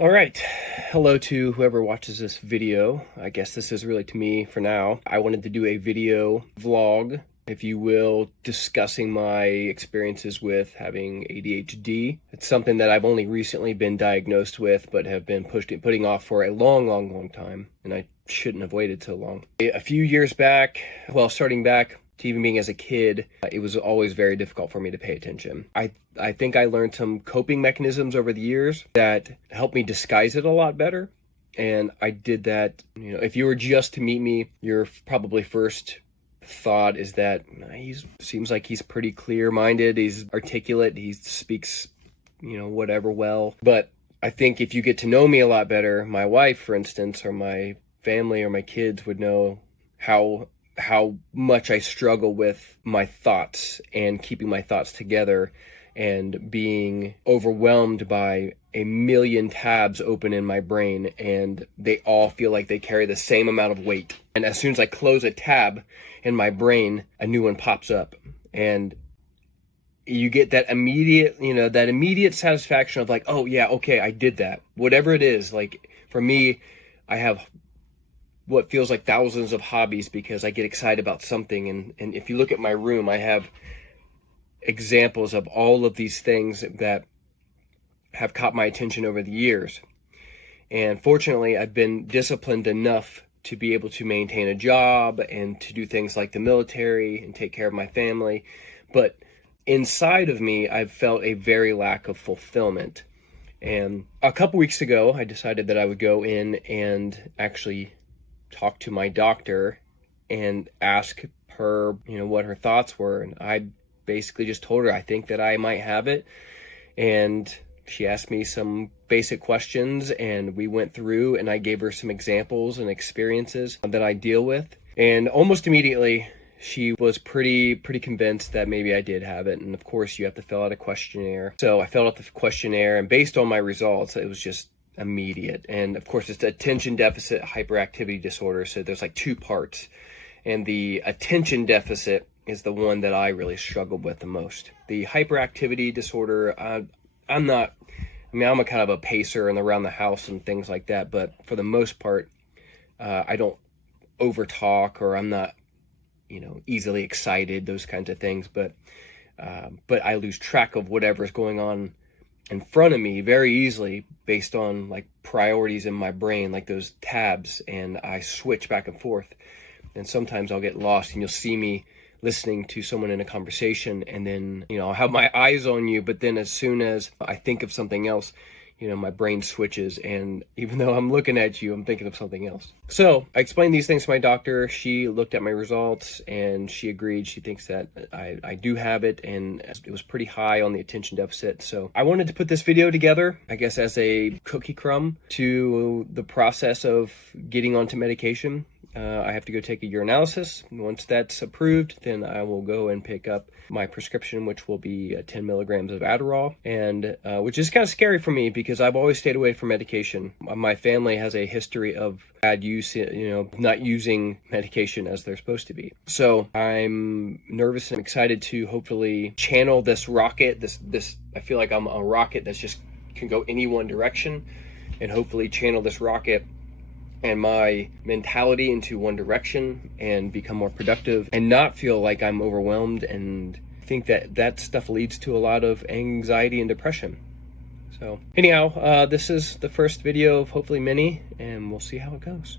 All right. Hello to whoever watches this video. I guess this is really to me for now. I wanted to do a video vlog, if you will, discussing my experiences with having ADHD. It's something that I've only recently been diagnosed with, but have been putting off for a long time, and I shouldn't have waited so long. A few years back, well, starting back to even being as a kid, it was always very difficult for me to pay attention. I think I learned some coping mechanisms over the years that helped me disguise it a lot better. And I did that. If you were just to meet me, your probably first thought is that he seems like he's pretty clear-minded, he's articulate, he speaks, whatever well. But I think if you get to know me a lot better, my wife, for instance, or my family or my kids would know how much I struggle with my thoughts and keeping my thoughts together and being overwhelmed by a million tabs open in my brain, and they all feel like they carry the same amount of weight. And as soon as I close a tab in my brain, a new one pops up, and you get that immediate satisfaction of like, oh yeah, okay, I did that. Whatever it is, like for me, I have what feels like thousands of hobbies because I get excited about something. And if you look at my room, I have examples of all of these things that have caught my attention over the years. And fortunately, I've been disciplined enough to be able to maintain a job and to do things like the military and take care of my family. But inside of me, I've felt a very lack of fulfillment. And a couple weeks ago, I decided that I would go in and actually talk to my doctor and ask her, what her thoughts were. And I basically just told her I think that I might have it. And she asked me some basic questions, and we went through, and I gave her some examples and experiences that I deal with. And almost immediately, she was pretty convinced that maybe I did have it. And of course, you have to fill out a questionnaire. So I filled out the questionnaire, and based on my results, it was just immediate. And of course, it's attention deficit hyperactivity disorder. So there's like two parts. And the attention deficit is the one that I really struggled with the most. The hyperactivity disorder, I'm a kind of a pacer and around the house and things like that. But for the most part, I don't overtalk, or I'm not, easily excited, those kinds of things. But I lose track of whatever's going on in front of me very easily based on like priorities in my brain, like those tabs, and I switch back and forth. And sometimes I'll get lost, and you'll see me listening to someone in a conversation, and then, I'll have my eyes on you, but then as soon as I think of something else, my brain switches, and even though I'm looking at you, I'm thinking of something else. So I explained these things to my doctor. She looked at my results, and she agreed. She thinks that I do have it, and it was pretty high on the attention deficit. So I wanted to put this video together, I guess, as a cookie crumb to the process of getting onto medication. I have to go take a urinalysis. Once that's approved, then I will go and pick up my prescription, which will be 10 milligrams of Adderall, and which is kind of scary for me because I've always stayed away from medication. My family has a history of bad use, not using medication as they're supposed to be. So I'm nervous and excited to hopefully channel this rocket. This I feel like I'm a rocket that's just can go any one direction, and hopefully channel this rocket and my mentality into one direction and become more productive and not feel like I'm overwhelmed. And I think that stuff leads to a lot of anxiety and depression. So anyhow, this is the first video of hopefully many, and we'll see how it goes.